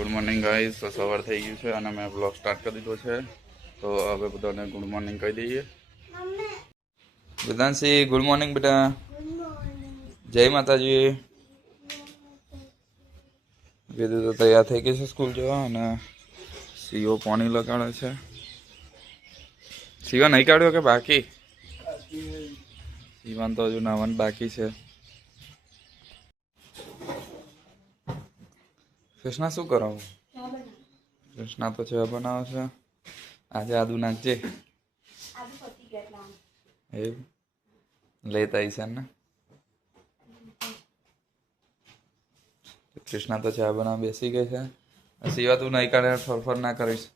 Good morning guys. તો સવાર થઈ ગયું છે અને મેં બ્લોગ સ્ટાર્ટ કરી દીધો છે. તો હવે બધાને ગુડ મોર્નિંગ કહી દઈએ. વેદાંશી ગુડ મોર્નિંગ બેટા. જય માતાજી. વેદુ તો તૈયાર થઈ ગઈ છે સ્કૂલ જવા અને સીઓ પાણી લગાડે છે. સીવા નહીં કાઢ્યો કે બાકી? સીવાન તો હજુ નાવાનું બાકી છે. કૃષ્ણા શું કરાવું? કૃષ્ણા તો ચા બનાવે છે. આજે આદુ નાખજે. એવું લેતા આવીશ ને. કૃષ્ણા તો ચા બનાવવા બેસી ગઈ છે. સિવા તું નહીં કાઢે ફરફર ના કરીશ.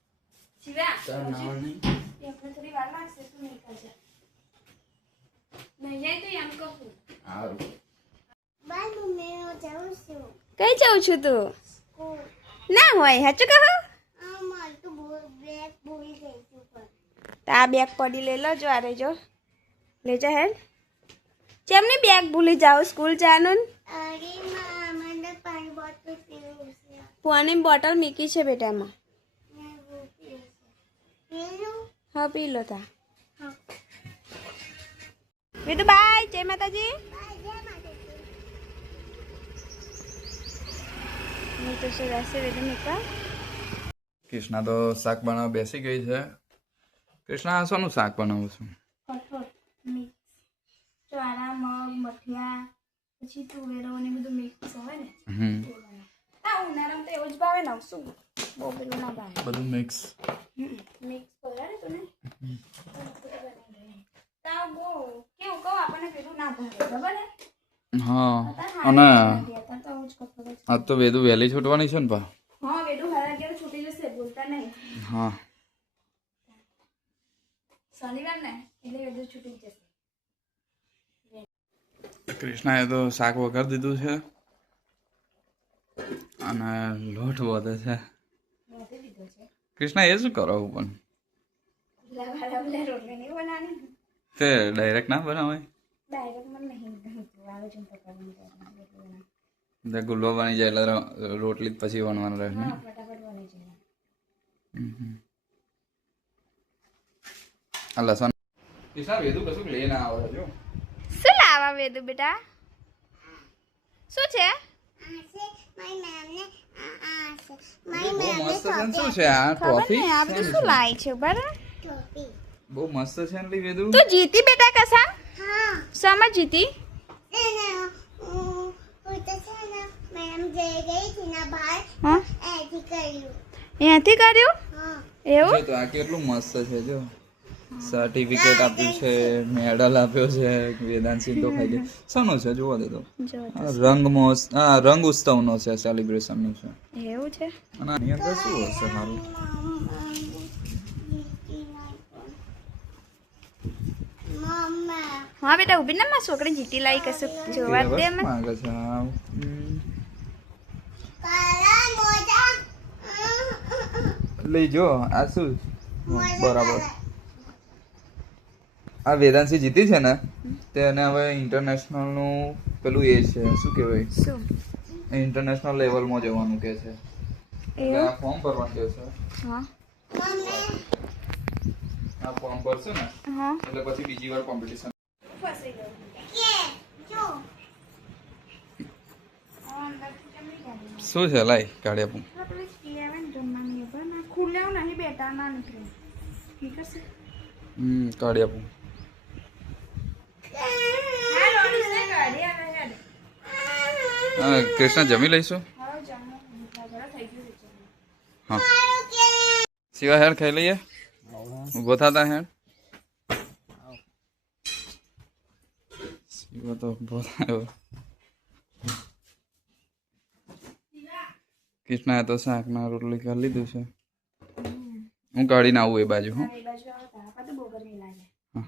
કઈ જાઉં છું તું? ના હોય સાચું કહો. આ બેગ પડી લઈ લો. જો આ રહેજો લેજો હેડ. કેમની બેગ ભૂલી જાઓ સ્કૂલ જવાનું? પાણી બોટલ મૂકી છે બેટામાં. હા પી લો તા. વિદુ બાય. જય માતાજી. કૃષ્ણા તો શાક બનાવવા બેસી ગઈ છે. કૃષ્ણા શાનું શાક બનાવું છું? કઠોળ મિક્સ. ચોરા મગ મઠિયા પછી તુવેરો ને બધું મિક્સ હોય ને. આ ઉનાળામાં તો એવું જ ભાવે ને. શું બહુ પેલું ના ભાવે. બધું મિક્સ મિક્સ કરે ને તું ને. તાવ બહુ કેવું કહું આપણને પેલું ના ભાવે ખબર ને. હા અને આજ તો વેદુ વહેલી છૂટવાની છે ને પા. હા વેદુ 11:30 છૂટી જશે. બોલતા નહીં. હા શનિવાર ને એટલે વેદુ છૂટી જશે. કૃષ્ણાએ તો શાક વઘાર દીધું છે અને લોટ વધે છે. કૃષ્ણા એ શું કરાવું પણ તે ડાયરેક્ટ ના બનાવાય. ગુલ્લો બની જાય એટલે રોટલી પછી વણવાનું રહે ને. લસણ વેદુ કશું લઈને આવે જો. શું લાવા વેદુ બેટા? શું છે? શું છે આ ટ્રોફી? આ બધું શું લાવી છે? બરાબર બહુ મસ્ત છે ને વેદુ. તું જીતી બેટા કસા? શામાં જીતી? અહીંયાથી કર્યું એવું? તો આ કેટલું મસ્ત છે જો. સર્ટિફિકેટ આપ્યું છે, મેડલ આપ્યો છે. વેદાંશી તો ખાઈ ગઈ. શાનો છે જોવા દે તો. રંગ ઉત્સવનો છે, સેલિબ્રેશનનો છે. એવું છે. અને આની અંદર શું હશે મારું? હા બેટા ઉભી ના. મારી છોકરી જીતી લાવી કશું જોવા દે. માંગે છે લઈ જો. આ શું? બરાબર. આ વેદાંશી જીતી છે ને તેને હવે ઇન્ટરનેશનલ નું પેલું એ છે શું કહેવાય, શું ઇન્ટરનેશનલ લેવલમાં જવાનું કે છે. આ ફોર્મ ભરવાનું કે છે. હા આ ફોર્મ ભરશે ને હા એટલે પછી બીજી વાર કોમ્પિટિશન. શું છે લાઈ કાઢી આપું. ખુલ્લે નહીં બેટા ના નીકળે. ઠીક છે કાઢી આપું. હા કૃષ્ણ જમી લઈશું. હા સિવા હેડ ખાઈ લઈએ. ઉભો થતા હેડ. સિવા તો ઉભો થયો. કૃષ્ણાએ તો શાક ના રોટલી કરી લીધું છે. હું કાઢીને આવું એ બાજુ. હા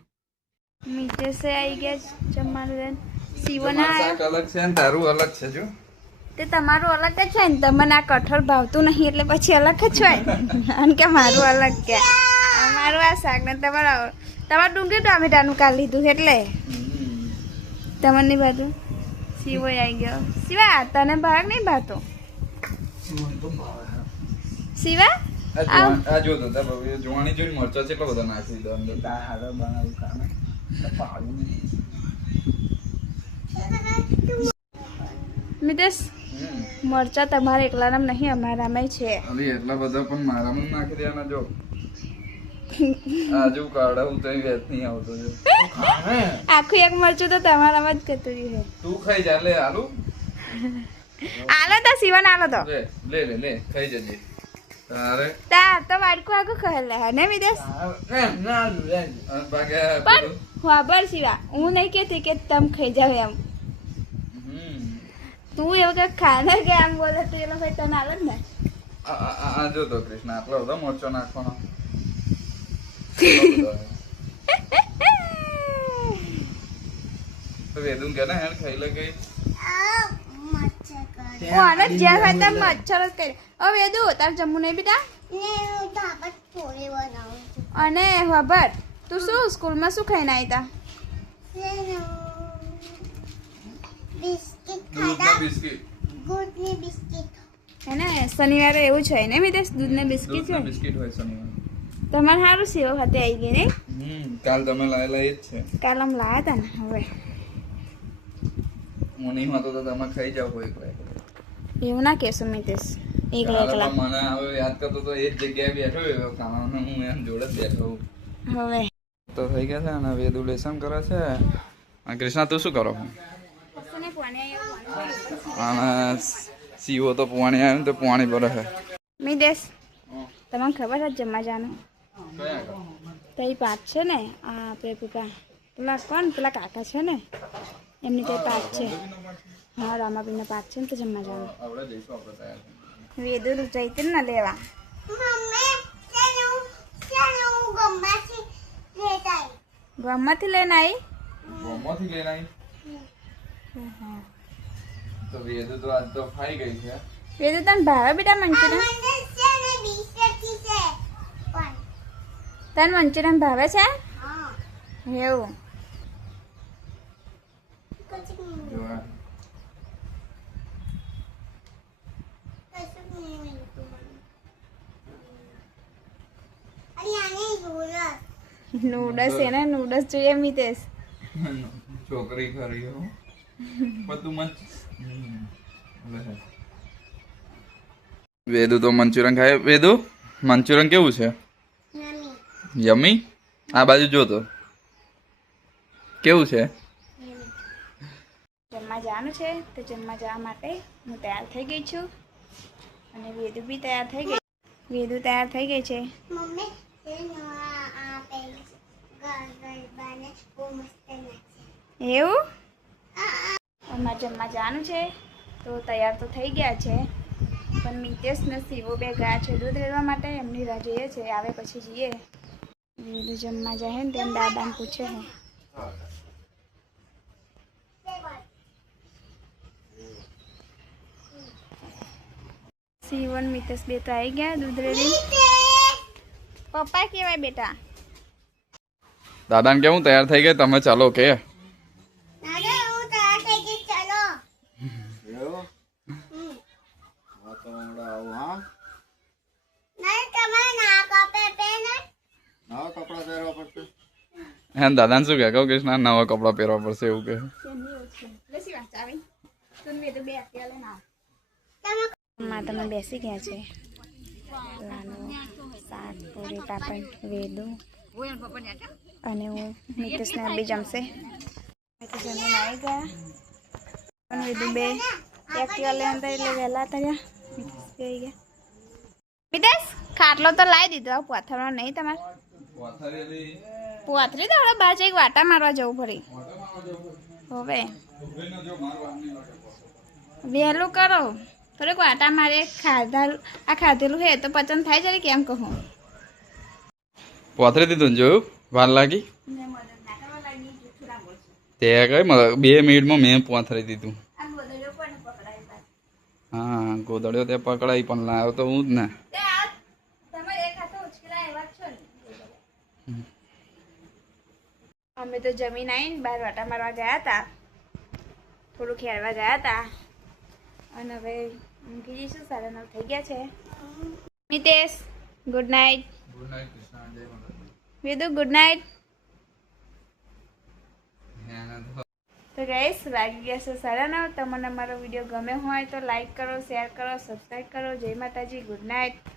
મીઠે સે આવી ગયા જમવાનું. સીવના શાક અલગ છે ને તારું અલગ છે જો. તે તમારું અલગ જ છે ને. તમને આ કઠોળ ભાવતું નહીં એટલે પછી અલગ જ હોય અને કે મારું અલગ કે અમારું આ શાક ને તમારું ડુંગળી ટામેટાનું કાઢી લીધું એટલે તમને બાજુ સીવો આવી ગયો. સિવા તને ભાગ નહીં ભાવતો? શિવા આ જો તો જોવાની જોઈને મરચો છે એટલો બધો નાખી દીધો અંદર હારો બનાવું કામે પાડું મિતેશ મરચા તમારે એકલાના નહીં અમારામાં છે. હવે એટલા બધા પણ મારામાં નાખી દેવાના જો આજુ કાઢાવું તો વેત નહીં આવતો જો આખું એક મરચું તો તમારામાં જ કતર્યું છે. તું ખાઈ જા લે આલુ આલો તો શિવન આલો તો લે લે લે ખાઈ જજે તારે તાર તો વાડકું આગું ખહેલ હે ને મિતેશ પણ ખબર શિવા હું નહીં કહેતી કે તમે ખાઈ જાવ એમ તું એવું કે ખાને કે આમ બોલે તું એનો ભાઈ તને આવે ને આ જો તો કૃષ્ણ આટલો બધો મરચો નાખવાનો તો વેદું કે ને હેડ ખાઈ લે ગઈ કોને જ્યાં હોય ત્યાં મચ્છર જ કરે. હવે વેદુ તાર જમવું નહીં બેટા અને ખબર તું શું સ્કૂલમાં શું ખાઈને આવી તા હે ને શનિવારે એવું છે ને મિતેશ દૂધ ને બિસ્કિટ છે બિસ્કિટ હોય શનિવારે તમારે સારું સેવો ખાતે આવી ગઈ નહીં કાલ તમે લાયેલા એ જ છે કાલ આમ લાયા હતા ને હવે હું નહીં હોતો તો તમે ખાઈ જાવ કોઈ એવું ના કહેશો મિતેશ એકલા એકલા મને હવે યાદ કરતો તો એ જ જગ્યાએ બેઠો એવો ખાવાનું હું એમ જોડે જ બેઠો હવે તો થઈ ગયા છે અને વેદુ લેસન કરે છે અને કૃષ્ણા તું શું કરો અને સીવો તો પાણી આવ્યું તો પાણી ભરે છે મિતેશ તમને ખબર છે જમવા જવાનું તઈ પાક છે ને આ આપણે પેલા કોણ પેલા કાકા છે ને એમની તઈ પાક છે હા રામાપીનો પાક છે ને તો જમવા જવાનું વેદુ જઈતી ને લેવા ગામમાંથી લઈને આવી ગોમાંથી લઈને આવી તો વેદુ તો આજ તો ખાઈ ગઈ છે વેદુ તને ભાવે બેટા મંચુરિયન તને મંચુરિયન ભાવે છે એવું નૂડલ્સ એને નૂડલ્સ જોઈએ મિતેશ છોકરી ખરી હો બધું મન વેદુ તો મંચુરિયન ખાય વેદુ મંચુરિયન કેવું છે યમી આ બાજુ જો તો કેવું છે જમવા જવાનું છે તો જમવા જવા માટે હું તૈયાર થઈ ગઈ છું અને વેદુ બી તૈયાર થઈ ગઈ વેદુ તૈયાર થઈ ગઈ છે એવું અમારે જમવા જવાનું છે તો તૈયાર તો થઈ ગયા છે પણ મિતેશ ને શિવો બે ગયા છે દૂધ લેવા માટે એમની રાહ જોઈએ છે આવે પછી જઈએ વેદુ જમવા જાય ને તેમ દાદાને પૂછે છે શિવન મિતેશ બે તો આવી ગયા દૂધ રેડી પપ્પા કેવાય બેટા દાદાને કેવું તૈયાર થઈ ગયા તમે ચાલો કે હે દાદાને શું કહે કહું કૃષ્ણ નવા કપડા પહેરવા પડશે એવું કે તમે બેસી ગયા છે શાક પૂરી પાપડ વેદુ અને હું મિતેશને બી જમશે જમીન આવી ગયા અને વેદુ બે એક્ટિવા લઈને એટલે વહેલા હતા ગયા મિતેશ ગયા મિતેશ ખાટલો તો લાવી દીધો પોથરનો નહીં તમારે પોથરી તો હવે બાજુ એક વાટા મારવા જવું ફરી હવે વહેલું કરો થોડુંક વાટા મારે ખાધેલું હે તો પચન થાય છે કેમ કહું પોથરી દીધું ને જોયું વાર લાગી તે કઈ 2 મિનિટમાં મેં પોથરી દીધું હા ગોદડ્યો તે પકડાઈ પણ લાવ્યો તો હું જ ને અમે તો જમીન આવીને બહાર વાટા મારવા ગયા હતા થોડું ખેરવા ગયા હતા અને હવે ઊંઘી જઈશું 9:30 થઈ ગયા છે. Mitesh good night. Good night Krishna જય માતાજી. Vedu good night. હેના તો ગાઈસ વાગી ગયા છે 9:30. તમને મારો વિડીયો ગમે હોય તો લાઈક કરો, શેર કરો, સબસ્ક્રાઈબ કરો. જય માતાજી. Good night.